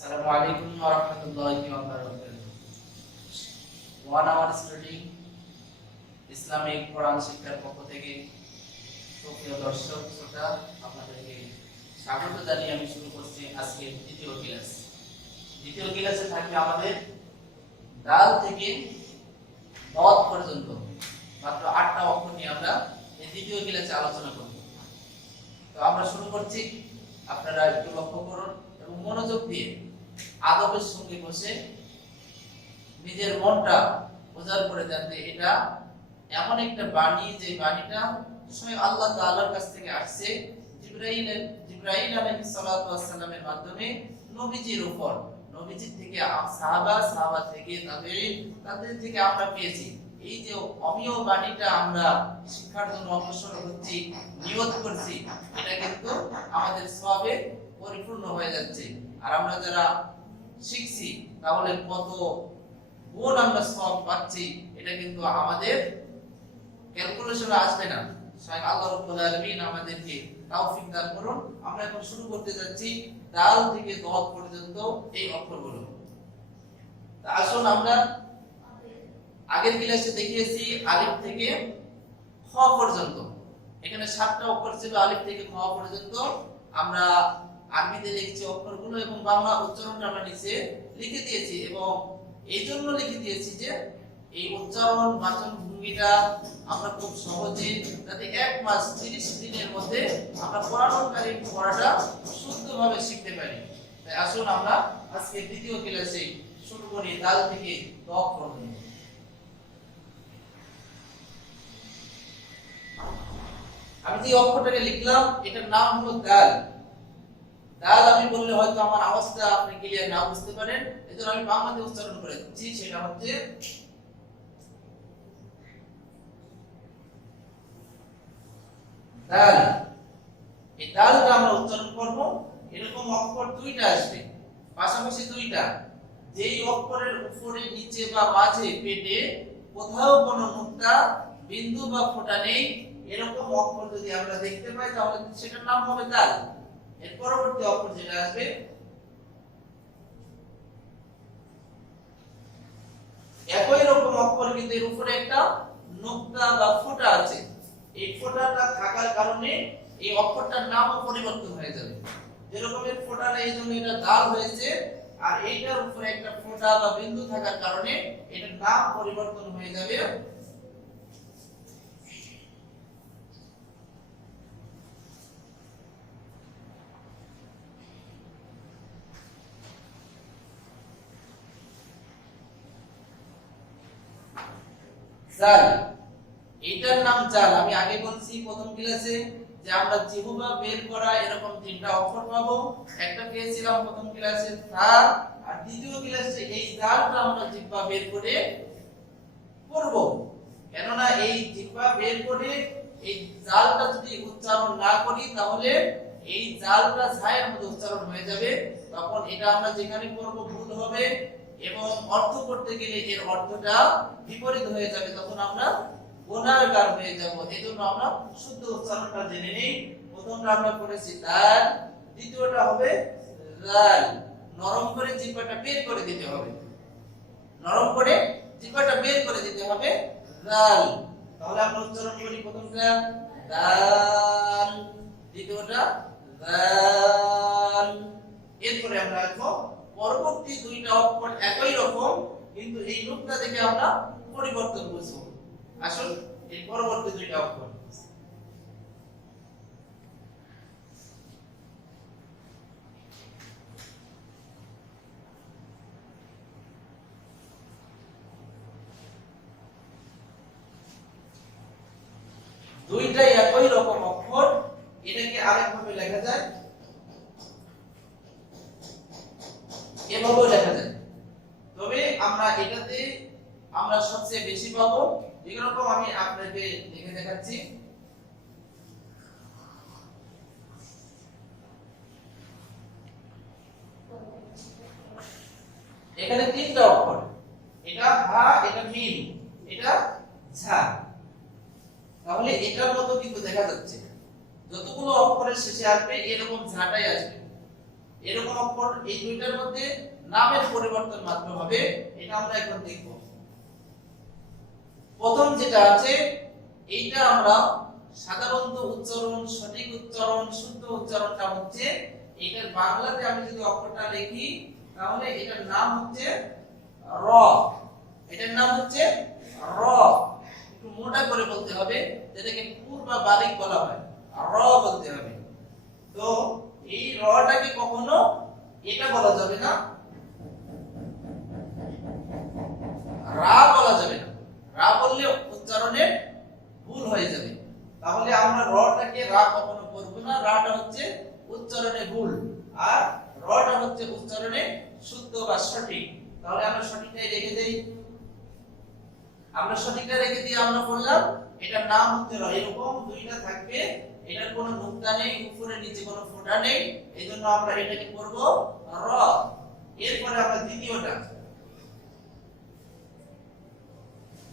Assalamu alaikum wa rahmatullahi wa barakatuh. One hour studying Islamic Quran শিক্ষার পক্ষ থেকে প্রিয় দর্শক শ্রোতা আপনাদেরকে স্বাগত জানিয়ে আমি শুরু করছি আজকে দ্বিতীয় ক্লাস। দ্বিতীয় ক্লাসে থাকবে আমাদের দাল থেকে দত পর্যন্ত মাত্র 8টা অক্ষর নিয়ে আমরা এই দ্বিতীয় ক্লাসে আলোচনা করব। তো আমরা শুরু করছি, আপনারা একটু লক্ষ্য করুন এবং মনোযোগ দিয়ে আদবের সঙ্গে বসে নিজের মনটা উজাড় করে দেন যে এটা এমন একটা বাণী যে বাণীটা স্বয়ং আল্লাহ তাআলার কাছ থেকে আসছে জিবরাইল আলাইহিস সালাতু ওয়াস সালামের মাধ্যমে নবীজির উপর, নবীজি থেকে সাহাবা থেকে তাদের থেকে আমরা পেয়েছি। এই যে অমীয় বাণীটা আমরা শিক্ষার জন্য অগ্রসর হচ্ছি, নিয়ত করছি, এটা কিন্তু আমাদের সওয়াবে পরিপূর্ণ হয়ে যাচ্ছে। আর আমরা যারা শিখছি তাহলে কত গুণ আমরা সওয়াব পাচ্ছি, এটা কিন্তু আমাদের ক্যালকুলেশনে আসবে না। স্বয়ং আল্লাহ রাব্বুল আলামিন আমাদেরকে তৌফিক দান করুন। আমরা এখন শুরু করতে যাচ্ছি দাল থেকে দত পর্যন্ত এই অক্ষরগুলো। তা আসুন আমরা আগের ক্লাসে দেখিয়েছি আলিফ থেকে খ পর্যন্ত, এখানে 7টা অক্ষর ছিল আলিফ থেকে খ পর্যন্ত। আমরা আরবিতে লিখছি অক্ষরগুলো এবং বাংলা উচ্চারণটা আমরা নিচে লিখে দিয়েছি, এবং এই জন্য লিখে দিয়েছি যে এই উচ্চারণ বাচন ভঙ্গিটা আমরা খুব সহজে যাতে 1 মাস 30 দিনের মধ্যে আমরা কোরআনুল কারীম পড়াটা শুদ্ধভাবে শিখতে পারি। তাই আসুন আমরা আজকে দ্বিতীয় ক্লাসে শুরু করি দাল থেকে দ পর্যন্ত। আমি যে অক্ষরটাকে লিখলাম এটার নাম হলো দাল। দাল আমি বললে হয়তো আমার আওয়াজটা আপনি ক্লিয়ার না বুঝতে পারেন, এজন্য আমি বাংলাতে উচ্চারণ করে দিচ্ছি। সেটা হচ্ছে দাল। এই দালটা আমরা উচ্চারণ করব, এরকম অক্ষর দুইটা আসবে, পাশাপাশি দুইটা। যেই অক্ষরের উপরে, নিচে বা মাঝে পেটে কোথাও কোনো নুক্তা, বিন্দু বা ফোঁটা নেই, এরকম অক্ষর যদি আমরা দেখতে পাই তাহলে সেটার নাম হবে দাল। এর পরবর্তী অক্ষর যেটা আসবে একই রকম অক্ষর কিন্তু এর উপরে একটা নুক্তা বা ফোঁটা আছে, এই ফোঁটাটা থাকার কারণে এই অক্ষরটার নামও পরিবর্তন হয়ে যাবে। যেরকম এর ফোঁটা নেই এইজন্য এটা দাল হয়েছে, আর এইটার উপরে একটা ফোঁটা বা বিন্দু থাকার কারণে এটার নাম পরিবর্তন হয়ে যাবে জাল। এটার নাম জাল। আমি আগে বলছি প্রথম ক্লাসে যে আমরা জিহ্বা বের করা এরকম 3টা অক্ষর পাবো। একটা পেয়েছিলাম প্রথম ক্লাসে তা, আর দ্বিতীয় ক্লাসে এই জালটা আমরা জিহ্বা বের করে করব। কেননা এই জিহ্বা বের করে এই জালটা যদি উচ্চারণ না করি তাহলে এই জালটা ঝায়ের মধ্যে উচ্চারণ হয়ে যাবে, তখন এটা আমরা যেখানে করব ভুল হবে এবং অর্থ করতে গেলে এর অর্থটা বিপরীত হয়ে যাবে, তখন আমরা গুনাহগার হয়ে যাব। এজন্য আমরা শুদ্ধ উচ্চারণটা জেনে নেই। প্রথমটা আমরা করেছি দাল, দ্বিতীয়টা হবে জাল। নরম করে জিহ্বাটা বের করে দিতে হবে, নরম করে জিহ্বাটা বের করে দিতে হবে জাল। তাহলে আমরা উচ্চারণ করি প্রথমটা দাল, দ্বিতীয়টা জাল। এরপরে আমরা লিখব পরবর্তী 2টা অক্ষর একই রকম, কিন্তু এই নুক্তা থেকে আমরা পরিবর্তন বুঝবো। আসুন এই পরবর্তী 2টা অক্ষর দুইটাই একই রকম অক্ষর। এটাকে আরেকভাবে লেখা যায়, এভাবেও লেখা যায়, তবে আমরা এটাতে আমরা সবচেয়ে বেশি পাবো। এরকম আমি আপনাকে লিখে দেখাচ্ছি। এখানে 3টা অক্ষর, এটা হা, এটা মিম, এটা ঝা। তাহলে এটার মতো কিন্তু দেখা যাচ্ছে যতগুলো অক্ষরের শেষে আসবে এরকম ঝাটাই আসবে। এরকম অক্ষর এই দুইটার মধ্যে নামের পরিবর্তন মাত্র হবে, এটা আমরা এখন দেখব। প্রথম যেটা আছে এইটা আমরা সাধারণত উচ্চারণ, সঠিক উচ্চারণ, শুদ্ধ উচ্চারণটা হচ্ছে এটার বাংলাতে আমি যদি অক্ষরটা লিখি তাহলে এটার নাম হচ্ছে র। এটার নাম হচ্ছে র। একটু মোটা করে বলতে হবে, যেটাকে পুর বা বারিক বলা হয়, র বলতে হবে। তো এই রটাকে কখনো এটা বলা যাবে না, রা বলা যাবে না। রা বললে উচ্চারণে ভুল হয়ে যাবে। তাহলে আমরা রটাকে রা কখনো করব না। রাটা হচ্ছে উচ্চারণে ভুল, আর রটা হচ্ছে উচ্চারণে শুদ্ধ বা সঠিক। তাহলে আমরা সঠিকটাই রেখে দেই। আমরা সঠিকটা রেখে দিয়ে আমরা বললাম এটার নাম হচ্ছে র। এরকম দুইটা থাকবে, এটার কোনো নুক্তা নেই, উপরে নিচে কোনো ফোঁটা নেই, এইজন্য আমরা এটাকে করব র। এরপরে আমরা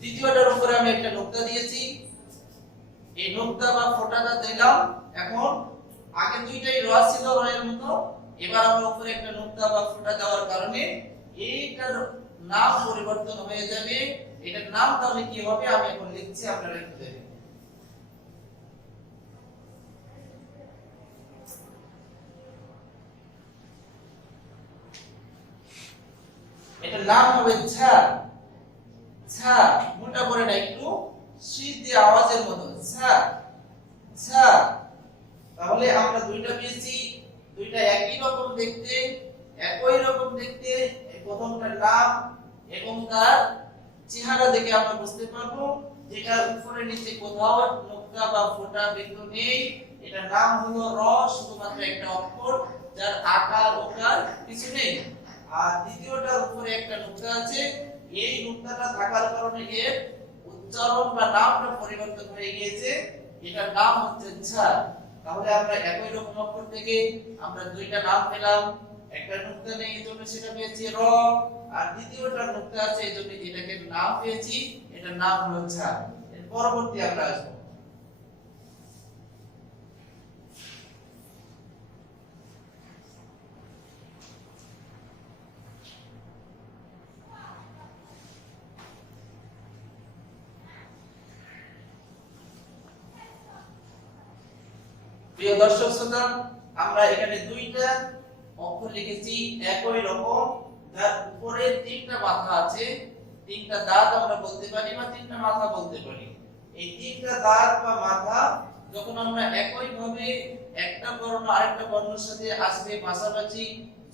দ্বিতীয়টার উপরে আমি একটা নুক্তা দিয়েছি। এই নুক্তা বা ফোঁটাটা দিলাম। এখন আগে দুইটাই র ছিল, র এর মতো। এবার আমরা উপরে একটা নুক্তা বা ফোঁটা দেওয়ার কারণে এইটার নাম পরিবর্তন হয়ে যাবে। এটার নাম তাহলে কি হবে আমি এখন লিখছি, আপনারা একটু দেখেন। এটার নাম হবে ঝা। ঝা মোটা করে না, একটু শীত দিয়ে আওয়াজের মতো, ঝা ঝা। তাহলে আমরা দুইটা পেয়েছি, দুইটা একই রকম দেখতে, একই রকম দেখতে। এই প্রথমটার নাম এবং তার চেহারা দেখে আমরা বুঝতে পারবো যেটা উপরে নিচে কোথাও নুক্তা বা ফোঁটা বিন্দু নেই। এটার নাম হলো র, শুধুমাত্র একটা অক্ষর যার আকার ওকার কিছু নেই। আর দ্বিতীয়টার উপরে একটা নুক্তা আছে, এই নুক্তাটা থাকার কারণে এর উচ্চারণ বা নামটা পরিবর্তন হয়ে গিয়েছে, এটার নাম হচ্ছে ঝা। তাহলে আমরা একই রকম অক্ষর থেকে আমরা দুইটা নাম পেলাম। একটা নুক্তা নেই এজন্য সেটা পেয়েছি র, আর দ্বিতীয়টা নুক্তা আছে এজন্য এটাকে নাম পেয়েছি, এটার নাম হলো ঝা। এর পরবর্তী আমরা আসবো। প্রিয় দর্শক শ্রোতা, আমরা এখানে দুইটা অক্ষর লিখেছি একই রকম, যার উপরে তিনটা মাথা আছে, তিনটা দাঁত আমরা বলতে পারি বা তিনটা মাথা বলতে পারি। এই তিনটা দাঁত বা মাথা যখন আমরা একই ভাবে একটা বর্ণ আরেকটা বর্ণের সাথে আসবে পাশাপাশি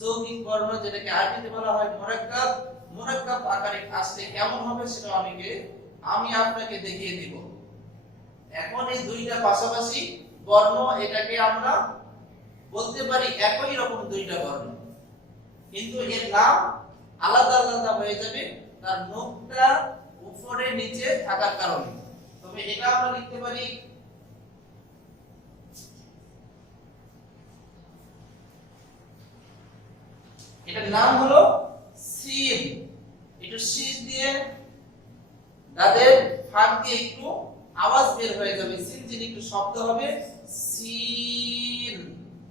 যৌগিক বর্ণ, যেটাকে আরবিতে বলা হয় মুরাক্কাব, মুরাক্কাব আকারে আসলে কেমন হবে সেটা আমি আপনাকে দেখিয়ে দিব। এখন এই দুইটা পাশাপাশি বর্ণ, এটাকে আমরা বলতে পারি একই রকম দুইটা বর্ণ, কিন্তু এর নাম আলাদা আলাদা হয়ে যাবে তার নুক্তা উপরে নিচে থাকার কারণে। তবে এটা আমরা লিখতে পারি এটার নাম হলো সিন। একটু শীষ দিয়ে দাঁতের ফাঁক দিয়ে একটু আওয়াজ বের হয়ে যাবে, সিন যিনি একটু শব্দ হবে সিন।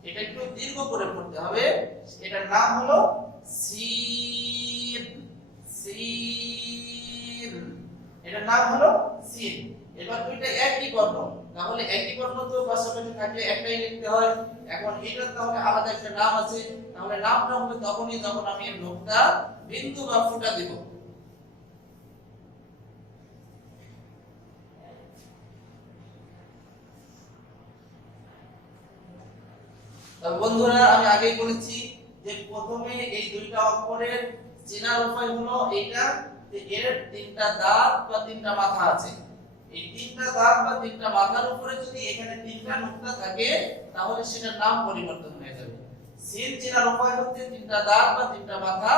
এটা একটু দীর্ঘ করে পড়তে হবে। এটার নাম হলো সিন। সিন, এটার নাম হলো সিন। এবার দুইটা একই বর্ণ, তাহলে একই বর্ণ তো পাশাপাশি থাকলে একটাই লিখতে হয়। এখন এটার তাহলে আলাদা একটা নাম আছে, তাহলে নামটা হবে তখনই যখন আমি এর নুক্তা বিন্দু বা ফোঁটা দিব। বন্ধুরা, আমি আগেই বলেছি যে প্রথমে এই দুইটা অক্ষরের চেনার উপায় হলো এইটা যে এর তিনটা দাঁত বা তিনটা মাথা আছে। এই তিনটা দাঁত বা তিনটা মাথার উপরে যদি এখানে তিনটা নুক্তা থাকে তাহলে সেটার নাম পরিবর্তন হয়ে যাবে। সিন চেনার উপায় হচ্ছে তিনটা দাঁত বা তিনটা মাথা,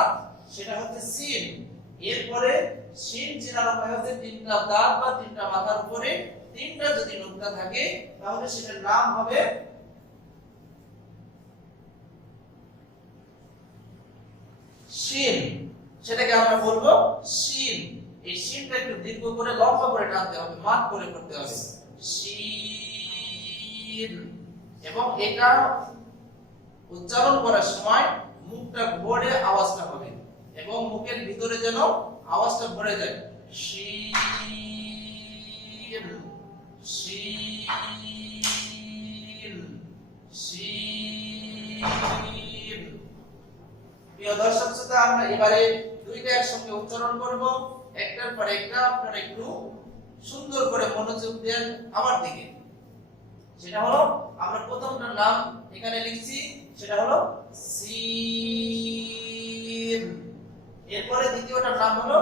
সেটা হচ্ছে সিন। এরপরে শিন চেনার উপায় হচ্ছে তিনটা দাঁত বা তিনটা মাথার উপরে তিনটা যদি নুক্তা থাকে তাহলে সেটার নাম হবে শিন। সেটাকে আমরা বলবো শিন। এই শিনটা একটু দীর্ঘ করে লম্বা করে টানতে হবে, মাত করে করতে হবে শিন। এবং এটা উচ্চারণ করার সময় মুখটা ভরে আওয়াজটা হবে এবং মুখের ভিতরে যেন আওয়াজটা ভরে যায়। শিন শিন শিন। প্রিয় দর্শক শ্রোতা, আমরা এবারে দুইটা একসঙ্গে উচ্চারণ করব, একটার পর একটা। আপনারা একটু সুন্দর করে মনোযোগ দেন আমার দিকে। সেটা হলো, আমরা প্রথমটার নাম এখানে লিখছি, সেটা হলো সিন। এরপরে দ্বিতীয়টার নাম হলো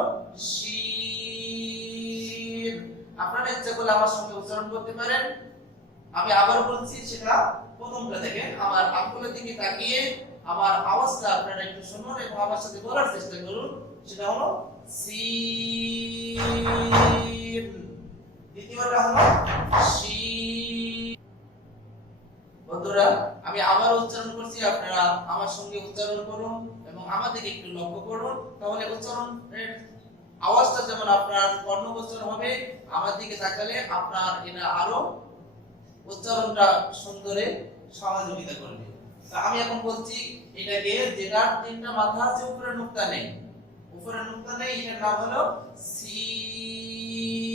শিন। আপনারা ইচ্ছা করলে আমার সঙ্গে উচ্চারণ করতে পারেন। আমি আবার বলছি, সেটা প্রথমটা দেখেন, আমার আঙ্গুলের দিকে তাকিয়ে আমার আওয়াজটা আপনারা একটু শুনুন এবং আমার সাথে বলার চেষ্টা করুন। সেটা হলো সিন। দ্বিতীয়টা হলো শিন। বন্ধুরা, আমি আবার উচ্চারণ করছি, আপনারা আমার সঙ্গে উচ্চারণ করুন এবং আমার দিকে একটু লক্ষ্য করুন। তাহলে উচ্চারণের আওয়াজটা যেমন আপনার কর্ণগোচর হবে, আমার দিকে তাকালে আপনার এটা আরো উচ্চারণটা সুন্দরে সহযোগিতা করবে। তা আমি এখন বলছি এটাকে, যেটার তিনটা মাথা আছে, উপরে নুক্তা নেই, উপরে নুক্তা নেই, এটার নাম হলো সিন।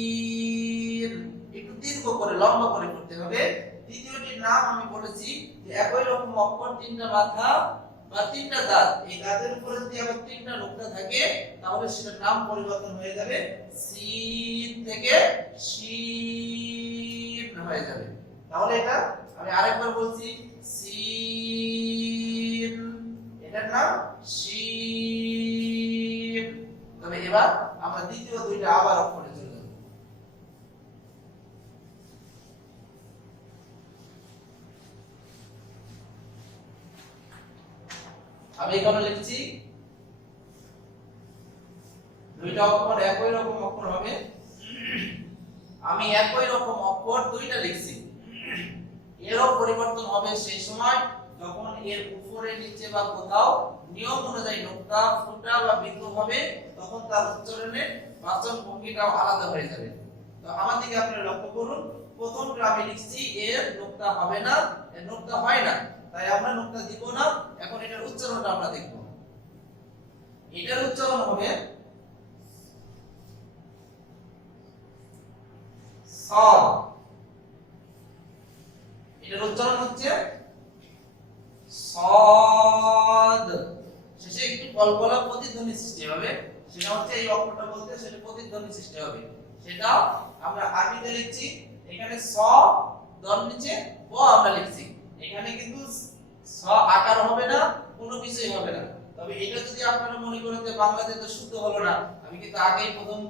একটু দীর্ঘ করে লম্বা করে করতে হবে। দ্বিতীয়টির নাম আমি বলেছি যে একই রকম অক্ষর, তিনটা মাথা বা তিনটা দাঁত, এই দাঁতের উপরে যদি আবার তিনটা নুক্তা থাকে তাহলে সেটার নাম পরিবর্তন হয়ে যাবে, সিন থেকে শিন হয়ে যাবে। তাহলে এটা আমি আরেকবার বলছি, সিন, এটার নাম শিন। তবে এবার আমরা দ্বিতীয় দুইটা আবার অক্ষরে চলে যাব। আমি এখানে লিখছি, দুইটা অক্ষর একই রকম অক্ষর হবে। আমি একই রকম অক্ষর দুইটা লিখছি, এরও পরিবর্তন হবে সেই সময় যখন এর উপরে নিচে বা কোথাও নিয়ম অনুযায়ী নুক্তা, ফুটা বা বিন্দু হবে, তখন তার উচ্চারণের বাচন ভঙ্গিটাও আলাদা হয়ে যাবে। তো আমার দিকে আপনারা লক্ষ্য করুন, প্রথমটা আমি লিখছি এর নুক্তা হবে না, এর নুক্তা হয় না, তাই আমরা নুক্তা দিব না। এখন এটার উচ্চারণটা আমরা দেখব। এটার উচ্চারণ হবে সাদ। এটার উচ্চারণ হচ্ছে সাদ। শেষে একটু কলকলা প্রতিধ্বনি সৃষ্টি হবে, সেটা হচ্ছে এই অক্ষরটা বলতে সেটা প্রতিধ্বনি সৃষ্টি হবে। সেটা আমরা আরবিতে লিখছি, এখানে স দর নিচে ব আমরা লিখছি, এখানে কিন্তু স আকার হবে না, কোনো কিছুই হবে না। তবে এটা যদি আপনারা মনে করেন যে বাংলাতে তো শুদ্ধ হলো না, আমি কিন্তু আগেই প্রথম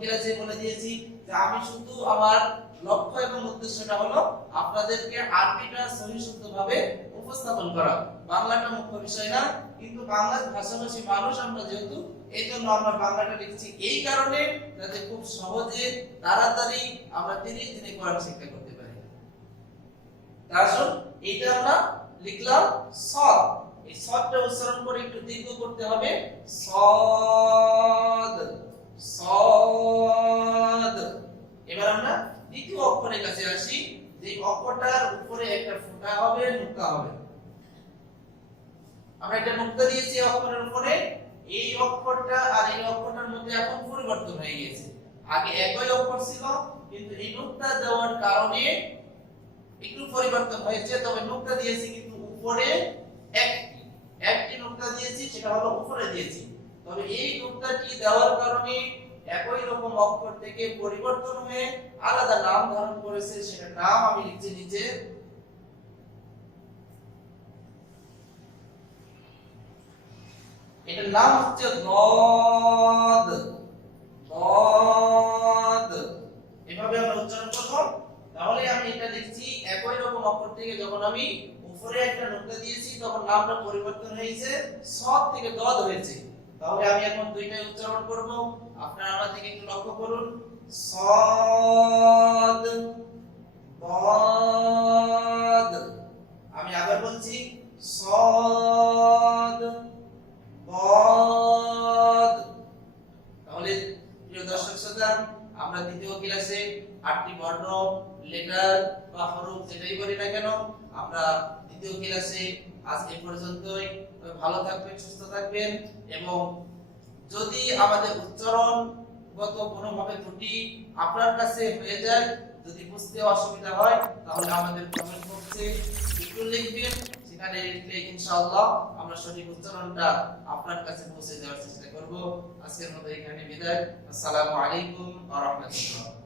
ক্লাসে বলে দিয়েছি যে আমি শুধু আমার লক্ষ্য এবং উদ্দেশ্যটা হলো আপনাদেরকে আরবিটা সহি শুদ্ধভাবে উপস্থাপন করা, বাংলাটা মুখ্য বিষয় না। কিন্তু বাংলা ভাষাভাষী মানুষ আমরা যেহেতু, এই জন্য আমরা বাংলাটা লিখছি, এই কারণে যাতে খুব সহজে তাড়াতাড়ি আমরা 30 দিনে কোরআন শিক্ষা করতে পারি। তাহলে এইটা আমরা লিখলাম সদ। এই সদটা উচ্চারণ করে একটু দীর্ঘ করতে হবে, সদ সদ। এবার আমরা দ্বিতীয় অক্ষরের কাছে আসি, যে অক্ষরটার উপরে একটা ফোঁটা হবে, নুক্তা হবে। আমরা একটা নুক্তা দিয়েছি অক্ষরের উপরে, এই অক্ষরটা আর এই অক্ষরটার মধ্যে এখন পরিবর্তন হয়ে গেছে। আগে একই অক্ষর ছিল, কিন্তু এই নুক্তা দেওয়ার কারণে একটু পরিবর্তন হয়েছে। তবে নুক্তা দিয়েছি কিন্তু উপরে একটি নুক্তা দিয়েছি, সেটা হলো উপরে দিয়েছি। তবে এই নুক্তাটি দেওয়ার কারণে একই রকম অক্ষর থেকে পরিবর্তন হয়ে আলাদা নাম ধারণ করেছে, সেটার নাম আমি লিখছি নিচে। এটার নাম হচ্ছে দদ। দদ এভাবে আমরা উচ্চারণ করব। তাহলে আমি এটা লিখছি, একই রকম অক্ষর থেকে যখন আমি উপরে একটা নুক্তা দিয়েছি তখন নামটা পরিবর্তন হয়েছে, সদ থেকে দদ হয়েছে। তাহলে আমি এখন দুইটাই উচ্চারণ করব, আপনারা আমার দিকে একটু লক্ষ্য করুন, সদ দদ। আমি আবার বলছি, সদ দদ। তাহলে প্রিয় দর্শক শ্রোতা, আমরা দ্বিতীয় ক্লাসে 8টি বর্ণ, লেটার বা তাফারুক যেটাই বলি না কেন, আমরা দ্বিতীয় ক্লাসে আজ এই পর্যন্তই। ভালো থাকবেন, সুস্থ থাকবেন, এবং যদি আমাদের উচ্চারণগত কোনোভাবে ত্রুটি আপনার কাছে হয়ে যায়, যদি বুঝতে অসুবিধা হয়, তাহলে আমাদের কমেন্ট বক্সে একটু লিখবেন। সেখানে লিখলে ইনশাআল্লাহ আমরা সঠিক উচ্চারণটা আপনার কাছে পৌঁছে দেওয়ার চেষ্টা করব। আজকের মতো এখানে বিদায়। আসসালামু আলাইকুম ওয়া রাহমাতুল্লাহ।